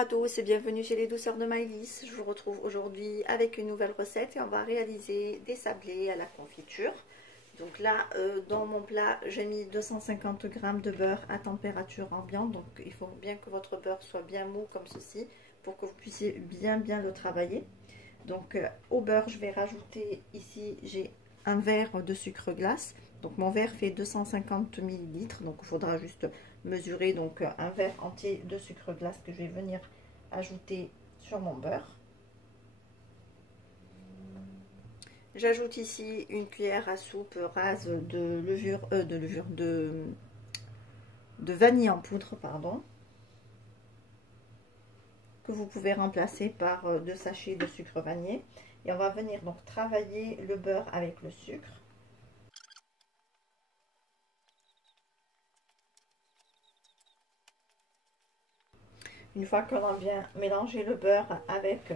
à tous et bienvenue chez les douceurs de Maëlys. Je vous retrouve aujourd'hui avec une nouvelle recette et on va réaliser des sablés à la confiture. Donc là, dans mon plat, j'ai mis 250 g de beurre à température ambiante. Donc il faut bien que votre beurre soit bien mou comme ceci pour que vous puissiez bien le travailler. Donc au beurre, je vais rajouter ici, j'ai un verre de sucre glace. Donc mon verre fait 250 ml, donc il faudra juste mesurer donc un verre entier de sucre glace que je vais venir ajouter sur mon beurre. J'ajoute ici une cuillère à soupe rase de de vanille en poudre, pardon, que vous pouvez remplacer par 2 sachets de sucre vanillé. Et on va venir donc travailler le beurre avec le sucre. Une fois qu'on a bien mélangé le beurre avec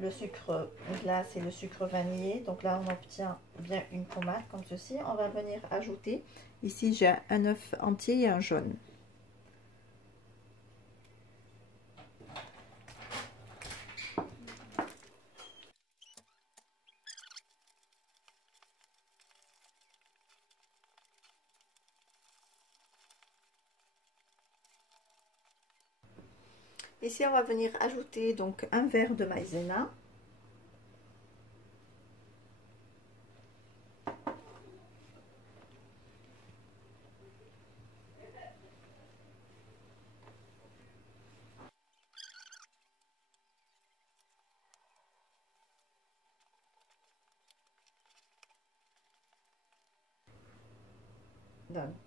le sucre glace et le sucre vanillé, donc là on obtient bien une pommade comme ceci, on va venir ajouter, ici j'ai un œuf entier et un jaune. Ici, on va venir ajouter donc un verre de maïzena.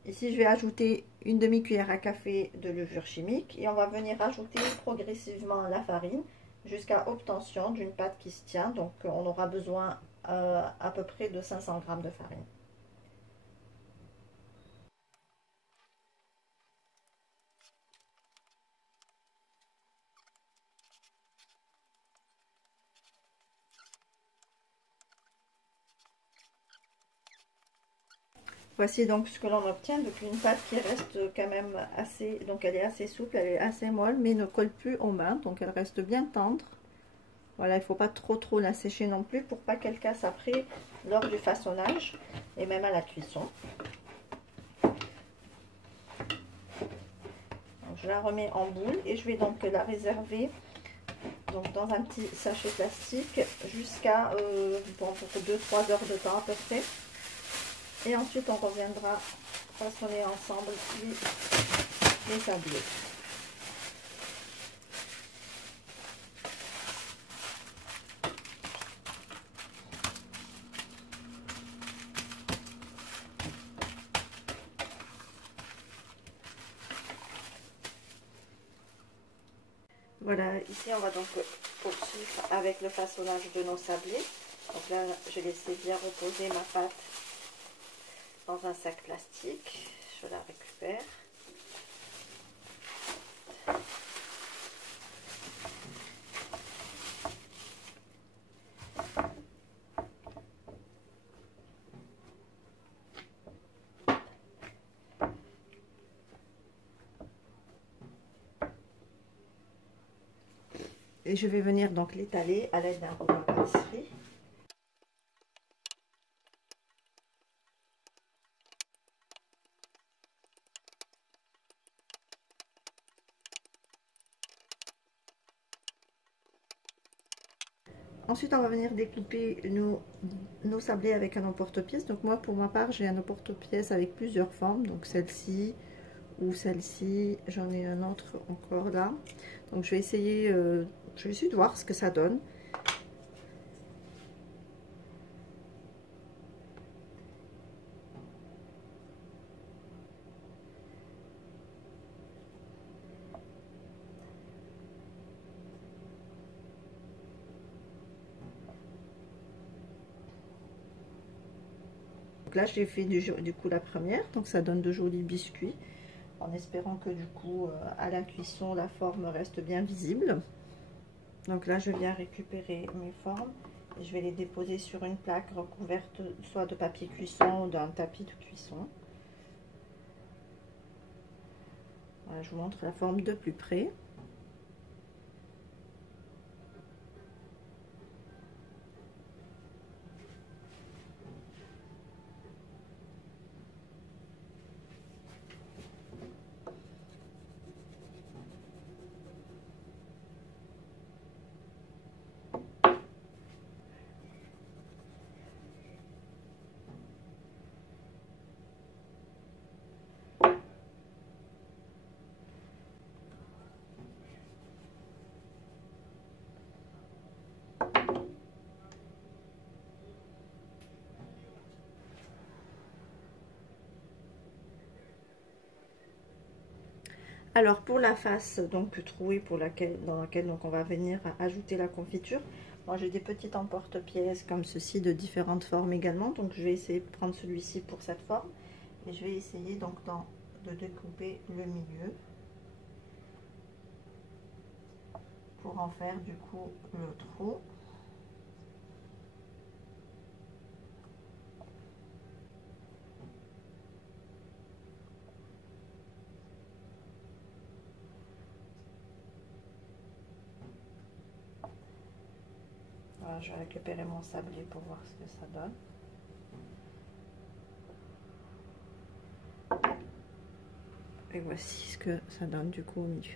Ici, je vais ajouter une demi-cuillère à café de levure chimique et on va venir ajouter progressivement la farine jusqu'à obtention d'une pâte qui se tient. Donc, on aura besoin à peu près de 500 g de farine. Voici donc ce que l'on obtient, donc une pâte qui reste quand même assez, donc elle est assez souple, elle est assez molle, mais ne colle plus aux mains, donc elle reste bien tendre. Voilà, il ne faut pas trop la sécher non plus pour pas qu'elle casse après lors du façonnage et même à la cuisson. Donc, je la remets en boule et je vais donc la réserver donc dans un petit sachet plastique jusqu'à pour 2-3 heures de temps à peu près. Et ensuite, on reviendra façonner ensemble les sablés. Voilà, ici on va donc poursuivre avec le façonnage de nos sablés. Donc là, j'ai laissé bien reposer ma pâte dans un sac plastique, je la récupère. Et je vais venir donc l'étaler à l'aide d'un rouleau à pâtisserie. Ensuite, on va venir découper nos sablés avec un emporte-pièce. Donc moi, pour ma part, j'ai un emporte-pièce avec plusieurs formes. Donc celle-ci ou celle-ci. J'en ai un autre encore là. Donc je vais essayer de voir ce que ça donne. Donc là, j'ai fait du coup la première, donc ça donne de jolis biscuits, en espérant que du coup, à la cuisson, la forme reste bien visible. Donc là, je viens récupérer mes formes et je vais les déposer sur une plaque recouverte soit de papier cuisson ou d'un tapis de cuisson. Voilà, je vous montre la forme de plus près. Alors pour la face donc trouée dans laquelle donc on va venir ajouter la confiture, moi j'ai des petits emporte-pièces comme ceci de différentes formes également, donc je vais essayer de prendre celui-ci pour cette forme et je vais essayer donc de découper le milieu pour en faire du coup le trou. Voilà, je vais récupérer mon sablé pour voir ce que ça donne. Et voici ce que ça donne du coup au milieu.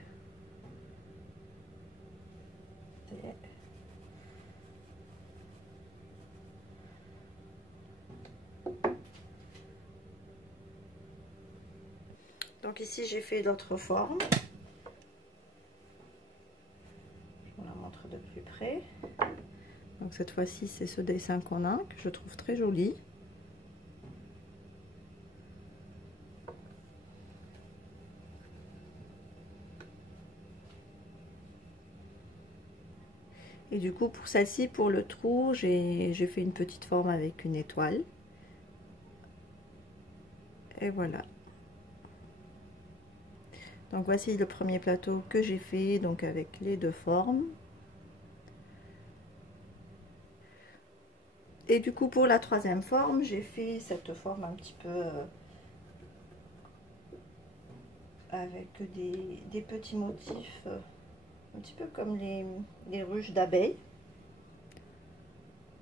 Donc ici j'ai fait d'autres formes. Je vous la montre de plus près. Donc cette fois-ci c'est ce dessin qu'on a, que je trouve très joli. Et du coup pour celle-ci, pour le trou, j'ai fait une petite forme avec une étoile. Et voilà. Donc voici le premier plateau que j'ai fait, donc avec les deux formes. Et du coup pour la troisième forme, j'ai fait cette forme un petit peu avec des petits motifs, un petit peu comme les ruches d'abeilles.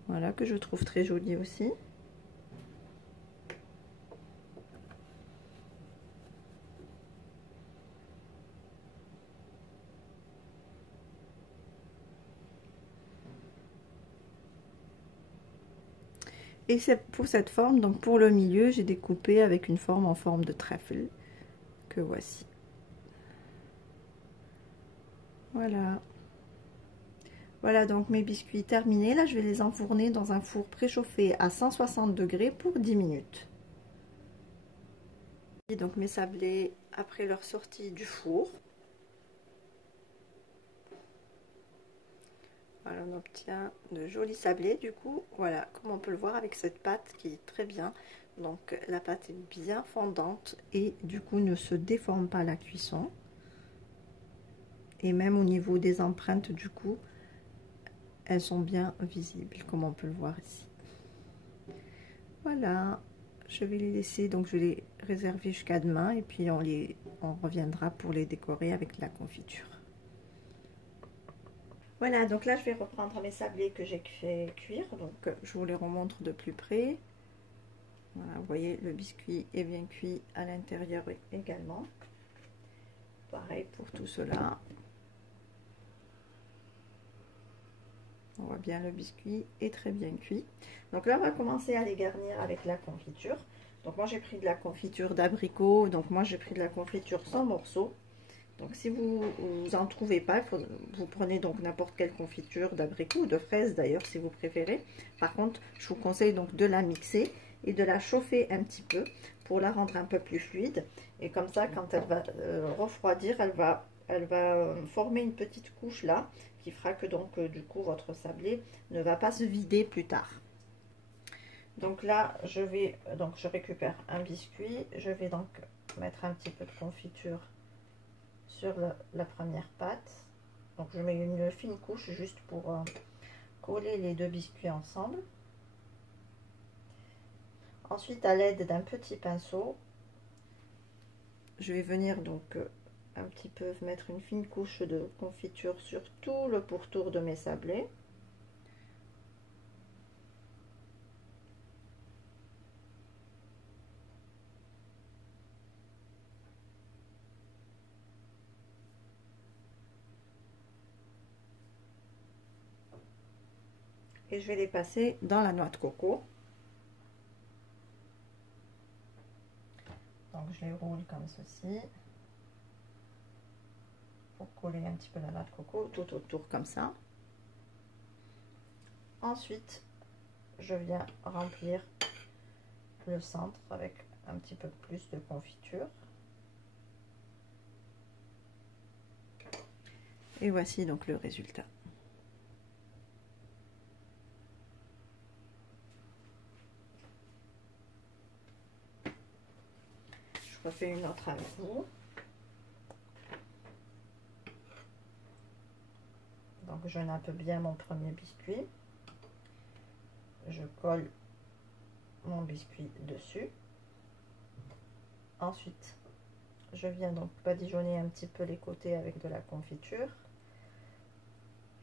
Voilà, que je trouve très joli aussi. Et c'est pour cette forme, donc pour le milieu, j'ai découpé avec une forme en forme de trèfle, que voici. Voilà. Voilà donc mes biscuits terminés. Là, je vais les enfourner dans un four préchauffé à 160 degrés pour 10 minutes. Et donc mes sablés après leur sortie du four. Voilà, on obtient de jolis sablés du coup. Voilà, comme on peut le voir avec cette pâte qui est très bien. Donc la pâte est bien fondante et du coup ne se déforme pas à la cuisson. Et même au niveau des empreintes du coup, elles sont bien visibles comme on peut le voir ici. Voilà, je vais les laisser, donc je vais les réserver jusqu'à demain et puis on reviendra pour les décorer avec la confiture. Voilà, donc là je vais reprendre mes sablés que j'ai fait cuire, donc je vous les remontre de plus près. Voilà, vous voyez le biscuit est bien cuit à l'intérieur également. Pareil pour tout cela. On voit bien le biscuit est très bien cuit. Donc là on va commencer à les garnir avec la confiture. Donc moi j'ai pris de la confiture d'abricot, donc moi j'ai pris de la confiture sans morceaux. Donc si vous en trouvez pas, vous prenez donc n'importe quelle confiture d'abricot ou de fraise d'ailleurs si vous préférez. Par contre je vous conseille donc de la mixer et de la chauffer un petit peu pour la rendre un peu plus fluide. Et comme ça quand elle va refroidir, elle va former une petite couche là qui fera que donc du coup votre sablé ne va pas se vider plus tard. Donc là je récupère un biscuit, je vais donc mettre un petit peu de confiture sur la première pâte. Donc je mets une fine couche juste pour coller les deux biscuits ensemble. Ensuite à l'aide d'un petit pinceau, je vais venir donc un petit peu mettre une fine couche de confiture sur tout le pourtour de mes sablés. Et je vais les passer dans la noix de coco. Donc je les roule comme ceci pour coller un petit peu la noix de coco tout autour comme ça. Ensuite je viens remplir le centre avec un petit peu plus de confiture. Et voici donc le résultat. Je refais une autre avec vous. Donc je nappe bien mon premier biscuit. Je colle mon biscuit dessus. Ensuite, je viens donc badigeonner un petit peu les côtés avec de la confiture.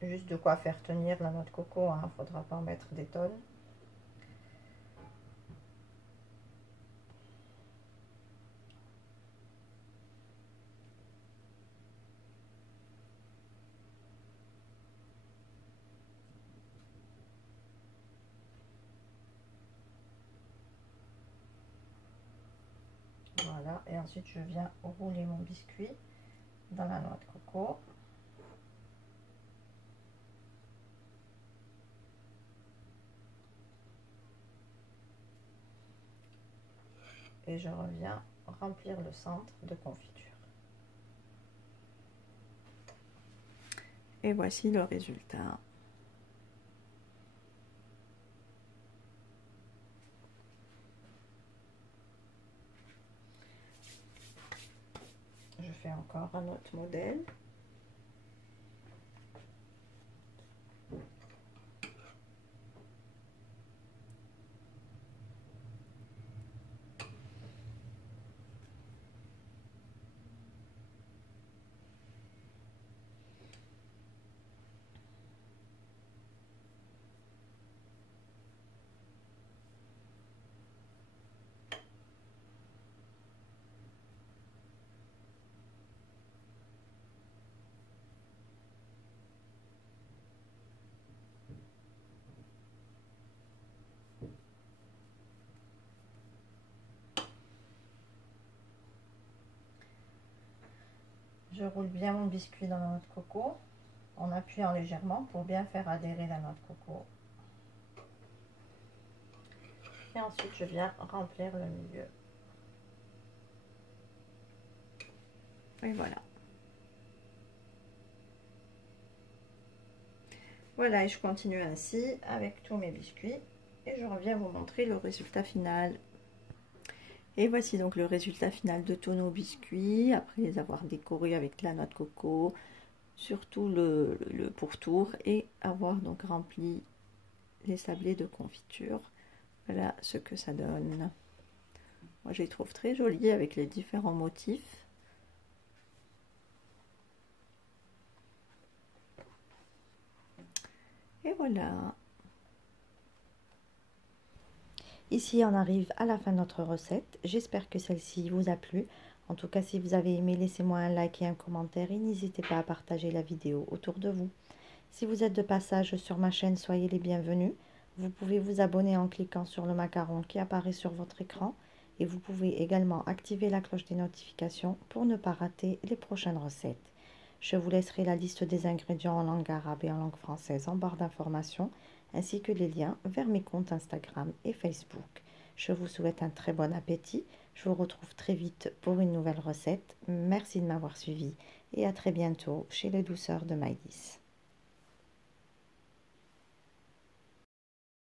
Juste de quoi faire tenir la noix de coco, hein, faudra pas en mettre des tonnes. Voilà, et ensuite je viens rouler mon biscuit dans la noix de coco. Et je reviens remplir le centre de confiture. Et voici le résultat. Je fais encore un autre modèle. Je roule bien mon biscuit dans la noix de coco en appuyant légèrement pour bien faire adhérer la noix de coco. Et ensuite, je viens remplir le milieu. Et voilà. Voilà, et je continue ainsi avec tous mes biscuits. Et je reviens vous montrer le résultat final. Et voici donc le résultat final de tous nos biscuits, après les avoir décorés avec la noix de coco, surtout le pourtour, et avoir donc rempli les sablés de confiture. Voilà ce que ça donne. Moi je les trouve très jolis avec les différents motifs. Et voilà. Ici, on arrive à la fin de notre recette. J'espère que celle-ci vous a plu. En tout cas, si vous avez aimé, laissez-moi un like et un commentaire et n'hésitez pas à partager la vidéo autour de vous. Si vous êtes de passage sur ma chaîne, soyez les bienvenus. Vous pouvez vous abonner en cliquant sur le macaron qui apparaît sur votre écran. Et vous pouvez également activer la cloche des notifications pour ne pas rater les prochaines recettes. Je vous laisserai la liste des ingrédients en langue arabe et en langue française en barre d'informations, ainsi que les liens vers mes comptes Instagram et Facebook. Je vous souhaite un très bon appétit. Je vous retrouve très vite pour une nouvelle recette. Merci de m'avoir suivi et à très bientôt chez les douceurs de Maïlis.